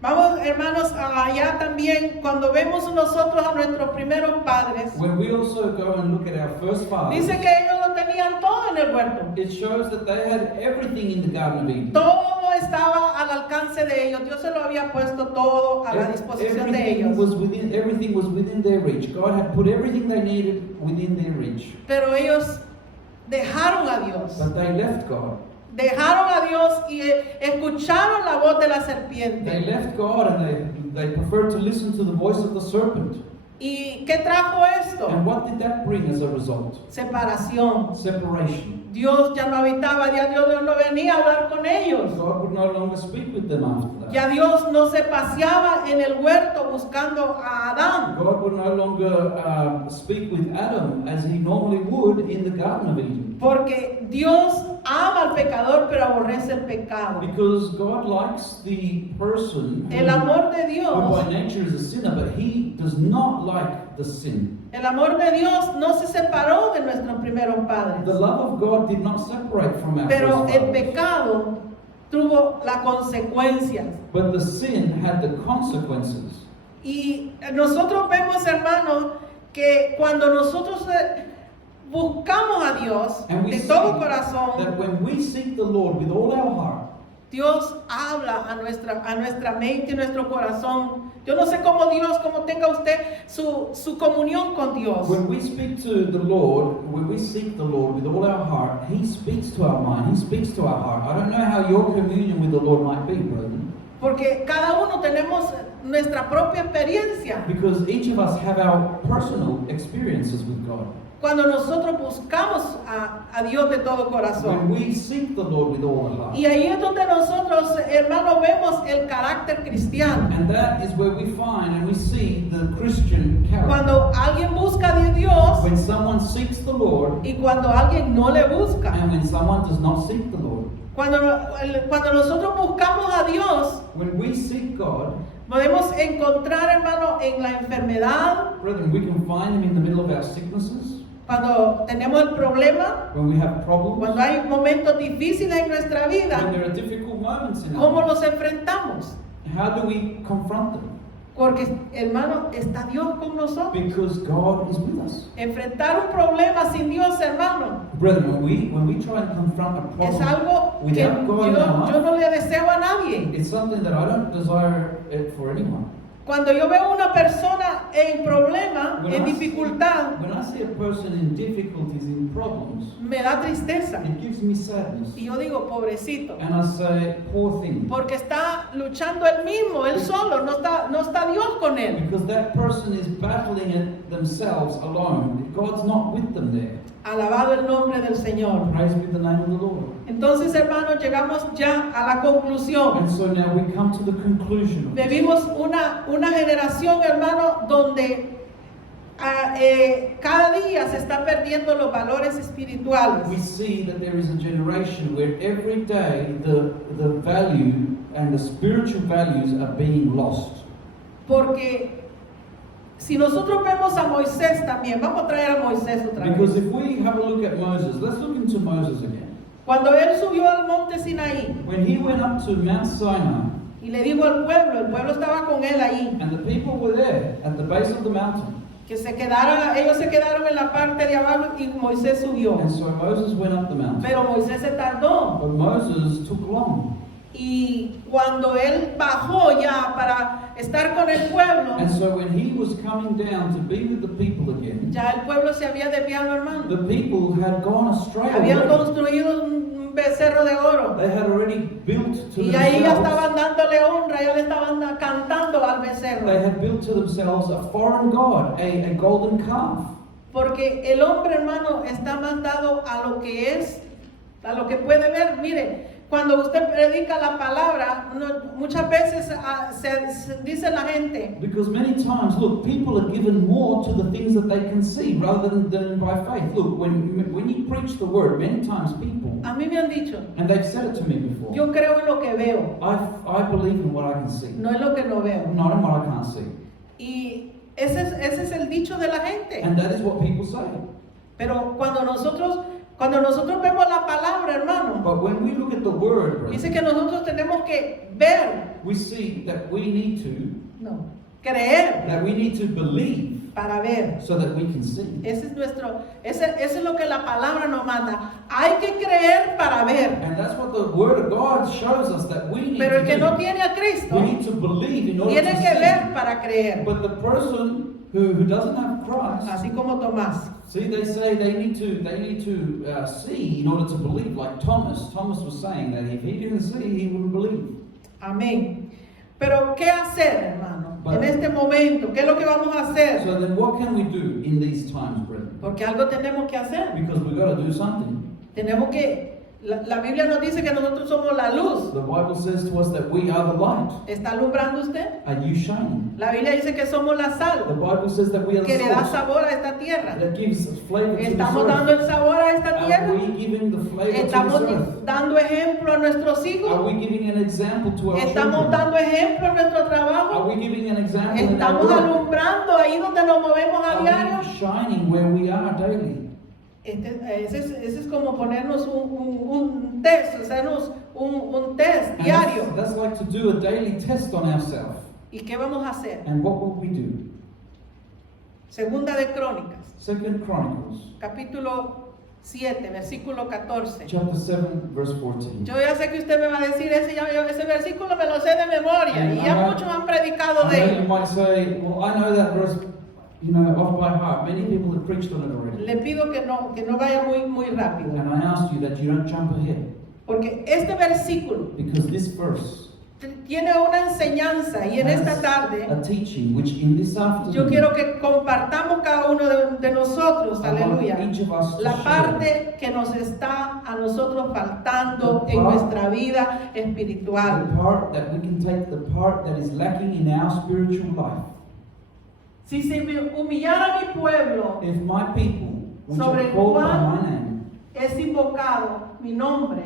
Vamos, hermanos, allá también, cuando vemos nosotros a nuestros primeros padres, When we also go and look at our first fathers, dice que ellos lo tenían todo en el huerto. it shows that they had everything in the Garden of Eden. Todo estaba al alcance de ellos. Dios se lo había puesto todo a la disposición de ellos. Everything was within their reach. God had put everything they needed within their reach. Pero ellos dejaron a Dios. But they left God. Dejaron a Dios y escucharon la voz de la They serpiente. left God and they preferred to listen to the voice of the serpent. ¿Y qué trajo esto? And what did that bring as a result? Separación. Separation. Dios ya no habitaba, ya Dios no venía a hablar con ellos. God would no longer speak with them after that. Ya Dios no se paseaba en el huerto buscando a Adán. God would no longer speak with Adam as he normally would in the Garden of Eden. Porque Dios ama al pecador, pero aborrece el pecado. Because God likes the person El amor de who Dios, by nature is a sinner, but he does not like the sin. el amor de Dios no se separó de nuestros primeros The padres. love of God did not separate from our Pero first el fathers. pecado tuvo las consecuencias. But the sin had the consequences. Y nosotros vemos, hermanos, que cuando nosotros buscamos a Dios And we de see todo corazón, that when we seek the Lord with all our heart, Dios habla a nuestra mente y nuestro corazón. Yo no sé cómo Dios, cómo tenga usted su comunión con Dios. when we speak to the Lord, when we seek the Lord with all our heart, He speaks to our mind, He speaks to our heart. I don't know how your communion with the Lord might be, brethren, Porque cada uno tenemos nuestra propia experiencia. because each of us have our personal experiences with God. Cuando nosotros buscamos a Dios de todo When corazón. we seek the Lord with all our heart. Y ahí es donde nosotros, hermanos, vemos el carácter cristiano. And that is where we find and we see the Christian character. Cuando alguien busca de Dios When someone seeks the Lord y cuando alguien no le busca. and when someone does not seek the Lord. Cuando nosotros buscamos a Dios, When we seek God, podemos encontrar, hermano, en la enfermedad, brethren, we can find Him in the middle of our sicknesses, cuando tenemos el problema, when we have problems, cuando hay momentos difíciles en nuestra when vida, there are difficult moments in ¿cómo our life. los enfrentamos? How do we confront them? Porque, hermano, está Dios con nosotros. Because God is with us. Enfrentar un problema sin Dios, hermano, Brethren, when we try and confront a es problem algo que without God in our yo life, no le deseo a nadie. it's something that I don't desire it for anyone. Cuando yo veo una persona en problema, When en I see- dificultad, When I see a person in difficulties, in problems, me da tristeza. it gives me sadness. Y yo digo, pobrecito, And I say, poor thing. porque está luchando él mismo, él solo, no está Dios con él. Because that person is battling it themselves alone. God's not with them there. Alabado el nombre del Señor. Praise be the name of the Lord. Entonces, hermanos, llegamos ya a la conclusión. And so now we come to the conclusion of this. Vivimos una generación, hermano, donde cada día se está perdiendo los valores espirituales. We see that there is a generation where every day the value and the spiritual values are being lost. Porque si nosotros vemos a Moisés también, vamos a traer a Moisés otra Because vez. if we have a look at Moses, let's look into Moses again. Cuando él subió al monte Sinaí When he went up to Mount Sinai, y le dijo al pueblo, el pueblo estaba con él ahí. and the people were there at the base of the mountain, que ellos se quedaron en la parte de abajo y Moisés subió. And so Moses went up the mountain. Pero Moisés se tardó. But Moses took long. Y cuando él bajó ya para estar con el pueblo, And so when he was coming down to be with the people again, ya el pueblo se había desviado, hermano. the people had gone astray Habían already. construido un becerro de oro. They had already built to Y ahí ya themselves. estaban dándole honra, ya le estaban cantando al They becerro. had built to themselves a foreign god, a golden calf. Porque el hombre, hermano, está más dado a lo que es, a lo que puede ver. Mire, cuando usted predica la palabra, muchas veces se dice la gente, Because many times, look, people are given more to the things that they can see rather than by faith. Look, when you preach the word, many times people, a mí me han dicho, and they've said it to me before, yo creo en lo que veo, I believe in what I can see, no en lo que no veo. not in what I can't see. Y ese es el dicho de la gente. And that is what people say. Pero cuando nosotros vemos la palabra, hermano, But when we look at the word, dice brethren, que nosotros tenemos que ver, we see that we need to creer believe para ver. so that we can see. Eso es lo que la palabra nos manda. Hay que creer para ver. And that's what the word of God shows us that we need Pero el que to no do. tiene a Cristo We need to believe in order tiene to que ver see. para creer. But the person who doesn't have Christ, Así como Tomás. see, they say they need to see in order to believe. Like Thomas was saying that if he didn't see, he wouldn't believe. Amén. Pero ¿qué hacer, hermano? But- En este momento, ¿qué es lo que vamos a hacer? So then, what can we do in these times, brethren? Porque algo tenemos que hacer. Because we've got to do something. Tenemos que, la Biblia nos dice que nosotros somos la luz. The Bible says to us that we are the light. ¿Está alumbrando usted? Are you shining? La Biblia dice que somos la The sal, Bible says that we are que the le da salt sabor a esta tierra. that gives flavor to this Estamos dando earth. el sabor a esta Are tierra. we giving the flavor Estamos to this earth? dando ejemplo a nuestros Are hijos. we giving an example to our Estamos children? dando ejemplo a nuestro Are trabajo. we giving an example in our Estamos work? alumbrando ahí donde nos movemos a Are diario. we shining where we are daily? Ese es como ponernos un test, hacernos un test And diario. that's like to do a daily test on ourselves. ¿Y qué vamos a hacer? And what will we do? Segunda de Crónicas, 2 Chronicles, capítulo 7, versículo 14. chapter 7, verse 14. Yo ya sé que usted me va a decir, ese versículo me lo sé de memoria, y ya muchos han predicado de I know you él. might say, well, I know that verse, off by heart. Many people have preached on it already. Le pido que no vaya muy rápido, And I ask you that you don't jump ahead. porque este versículo Because this verse tiene una enseñanza, y en esta tarde a teaching which in this afternoon yo quiero que compartamos cada uno de nosotros, I want aleluya, each of us to la share parte que nos está a nosotros faltando The en part- nuestra vida the espiritual. part that we can take, the part that is lacking in our spiritual life. Si se me humillara mi pueblo, If my people, which Sobre are called by cuál- my name, es invocado mi nombre,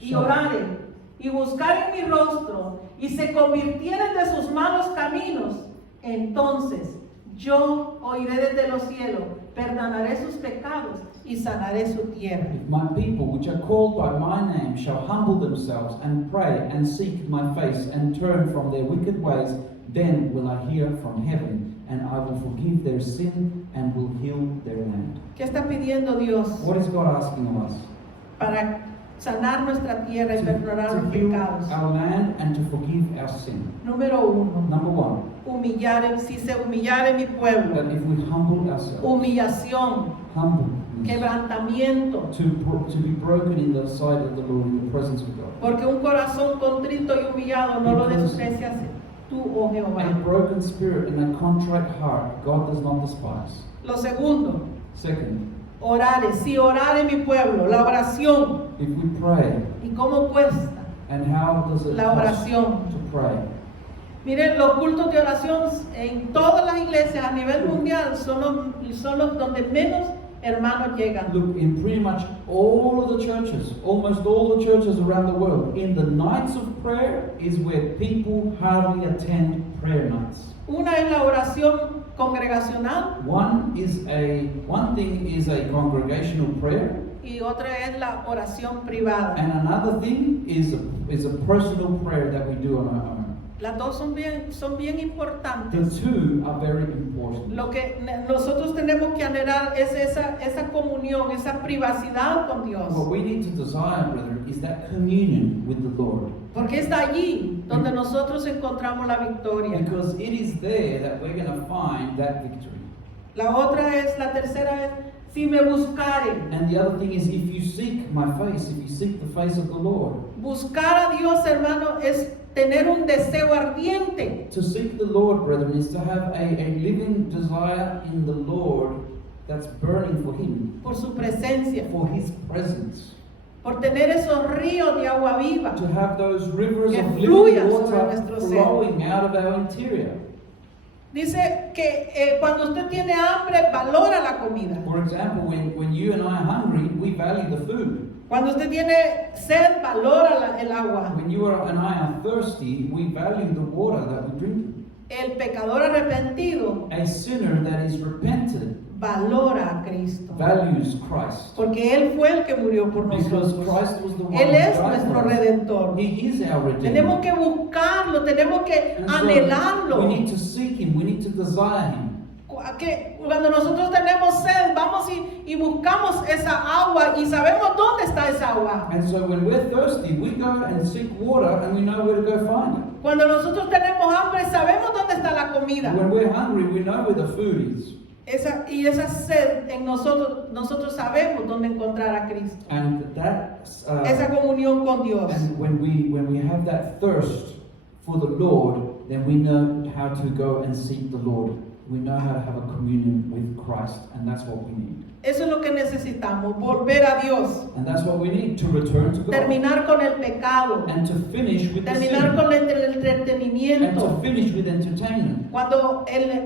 y shall- orare, y buscar en mi rostro, y se convirtieren de sus malos caminos, entonces yo oiré desde los cielos, perdonaré sus pecados y sanaré su tierra. If my people, which are called by my name, shall humble themselves and pray and seek my face and turn from their wicked ways, then will I hear from heaven, and I will forgive their sin and will heal their land. ¿Qué está pidiendo Dios What is God asking of us? para sanar nuestra tierra y perdonar To los heal pecados? our land and to forgive our sin. Número 1, Number one, si se humillare mi pueblo, that if we humble ourselves, humillación, humbleness, quebrantamiento, to be broken in the sight of the Lord, in the presence of God. porque un corazón contrito y humillado no lo desprecias tú, oh Jehová. A broken spirit and a contrite heart, God does not despise. Lo segundo, Second, si orare mi pueblo, la oración. if we pray, ¿Y cómo cuesta and how does it la cost oración? to pray? Miren, los cultos de oración en todas las iglesias a nivel mundial son los donde menos hermanos llegan. Look, in pretty much all of the churches, almost all the churches around the world, in the nights of prayer is where people hardly attend prayer nights. Una es la oración congregacional One thing is a congregational prayer, y otra es la oración privada. and another thing is a personal prayer that we do on our own. Las dos son bien The importantes, two are very important. Lo que nosotros tenemos que anhelar es esa comunión, esa privacidad con Dios. What we need to desire, brethren, is that communion with the Lord. Porque está allí donde nosotros encontramos la victoria. Because it is there that we're going to find that victory. La otra es, la tercera es, si me buscaren. And the other thing is, if you seek my face, if you seek the face of the Lord. Buscar a Dios, hermano, es tener un deseo ardiente. To seek the Lord, brethren, is to have a living desire in the Lord that's burning for Him, Por su presencia. for His presence. Por tener esos ríos de agua viva. To have those rivers Que of fluyan living sobre water nuestro ser. flowing out of our interior. Dice que cuando usted tiene hambre, valora la comida. For example, when you and I are hungry, we value the food. Cuando usted tiene sed, valora el agua. When you and I are thirsty, we value the water that we drink. El pecador arrepentido A sinner that is repentant valora a Cristo. values Christ. Porque Él fue el que murió por Because nosotros. Christ was the one Él who es died nuestro for us. redentor. He is our Tenemos Redeemer. que buscarlo, tenemos que And so anhelarlo. we need to seek Him, we need to desire Him. Que cuando nosotros tenemos sed, vamos y buscamos esa agua y sabemos dónde está esa agua. And so when we're thirsty, we go and seek water and we know where to go find it. Cuando nosotros tenemos hambre, sabemos dónde está la comida. When we're hungry, we know where the food is. Esa sed en nosotros sabemos dónde encontrar a Cristo. And that's Esa comunión con Dios. and when we have that thirst for the Lord, then we know how to go and seek the Lord. We know how to have a communion with Christ, and that's what we need. Eso es lo que necesitamos, volver a Dios, And that's what we need, to return to God. terminar con el pecado, And to finish with the terminar sin. con el And to entretenimiento. finish with entertainment.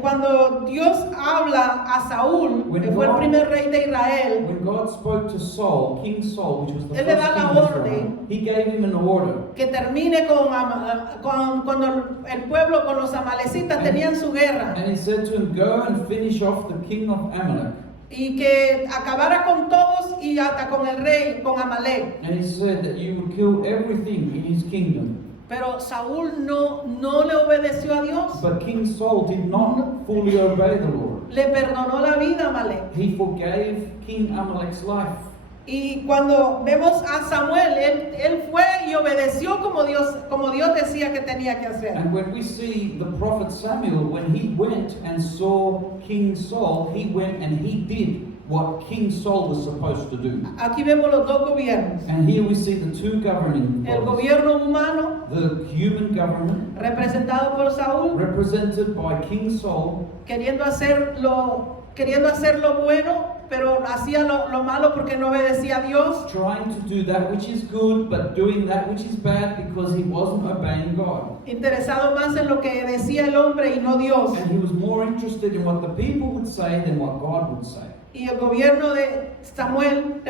Cuando Dios habla a Saúl, When que fue el God- primer rey de Israel, When God spoke to Saul, King Saul, which was the Él le first da king la of Israel, orden. He gave him an order. que termine cuando el pueblo con los amalecitas tenían su guerra, And he said to him, go and finish off the king of Amalek. y que acabara con todos y hasta con el rey, con Amalek. And he said that you would kill everything in his kingdom. Pero Saúl no le obedeció a Dios. But King Saul did not fully obey the Lord. Le perdonó la vida a Amalek. He forgave King Amalek's life. Y cuando vemos a Samuel, él fue y obedeció como Dios decía que tenía que hacer. And when we see the prophet Samuel, when he went and saw King Saul, he went and he did what King Saul was supposed to do. Aquí vemos los dos gobiernos. And here we see the two governing El bodies. gobierno humano, The human government, representado por Saúl, represented by King Saul, queriendo hacer lo bueno, pero hacía lo malo porque no obedecía a Dios. trying to do that which is good, but doing that which is bad because he wasn't obeying God. Interesado más en lo que decía el hombre y no Dios. And he was more interested in what the people would say than what God would say. Y el gobierno de Samuel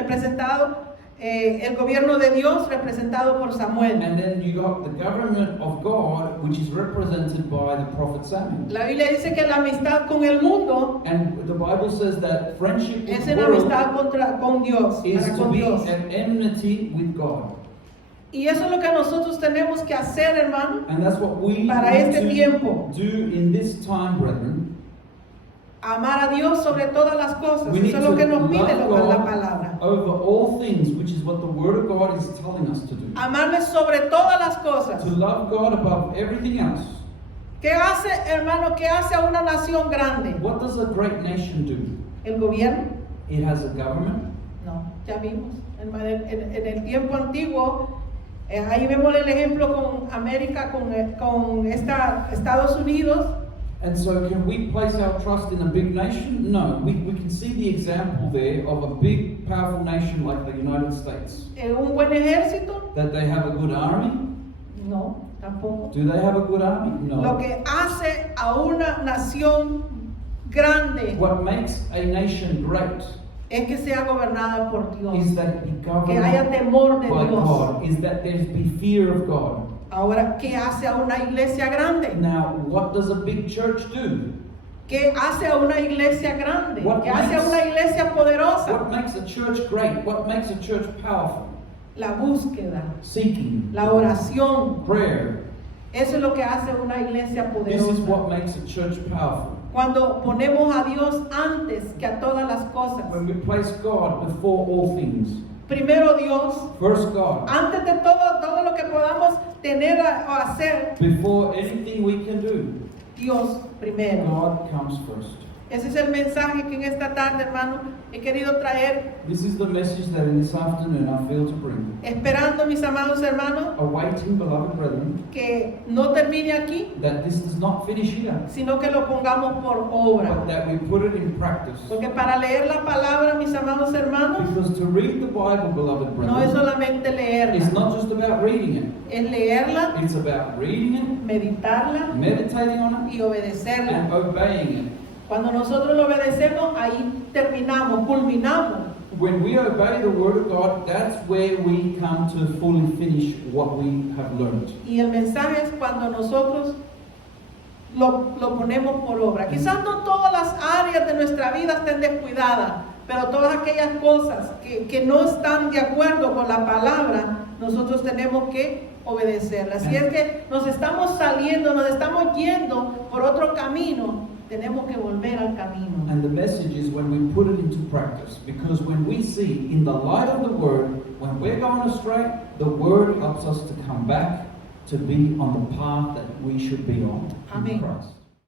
el gobierno de Dios representado por Samuel. And then you got the government of God, which is represented by the prophet Samuel. La Biblia dice que la amistad con el mundo And the Bible says that friendship with es the en world amistad con Dios, is para to con be Dios. at enmity with God. Y eso es lo que nosotros tenemos que hacer, hermano, And that's what we para need este to tiempo. do in this time, brethren. Amar a Dios sobre todas las cosas. We need Eso es lo que to nos pide love la God palabra. over all things, which is what the Word of God is telling us to do. Amarle sobre todas las cosas. To love God above everything else. ¿Qué hace, hermano? ¿Qué hace a una nación grande? What does a great nation do? ¿El gobierno? It has a government. No, ya vimos. En el tiempo antiguo, ahí vemos el ejemplo con América, con Estados Unidos. And so can we place our trust in a big nation? No. We can see the example there of a big, powerful nation like the United States. ¿Un buen ejército? That they have a good army? No, tampoco. Do they have a good army? Lo No. que hace a una nación grande What makes a nation great es que sea gobernada por Dios, is that it be que haya governed temor de by Dios. God, is that there be fear of God. Ahora, ¿qué hace a una iglesia grande? Now, what does a big church do? ¿Qué hace a una iglesia grande? What ¿Qué hace a makes- una iglesia poderosa? What makes a church great? What makes a church powerful? La búsqueda, Seeking, la oración. prayer. Eso es lo que hace una iglesia This is poderosa. what makes a church powerful. Cuando ponemos a Dios antes que a todas las cosas. When we place God before all things. Primero Dios, First God. antes de todo lo que podamos tener o hacer, Before anything we can do, Dios primero. God comes first. Ese es el mensaje que en esta tarde, hermano, he querido traer, This is the message that in this afternoon I feel to bring. esperando, mis amados hermanos, Awaiting, beloved brethren, que no termine aquí, that this does not finish here, sino que lo pongamos por obra. but that we put it in practice. Porque para leer la palabra, mis amados hermanos, Because to read the Bible, beloved no es brethren, solamente leerla, is not just about reading it. es leerla, It's about reading it, meditarla meditating on it, y obedecerla. and obeying it. Cuando nosotros lo obedecemos, ahí terminamos, culminamos. When we obey the Word of God, that's where we come to fully finish what we have learned. Y el mensaje es cuando nosotros lo ponemos por obra. Quizás no todas las áreas de nuestra vida estén descuidadas, pero todas aquellas cosas que no están de acuerdo con la palabra, nosotros tenemos que obedecerlas. Si es que nos estamos saliendo, nos estamos yendo por otro camino, tenemos que volver al camino. And the message is when we put it into practice, because when we see in the light of the Word, when we're going astray, the Word helps us to come back to be on the path that we should be on in Amén. Christ.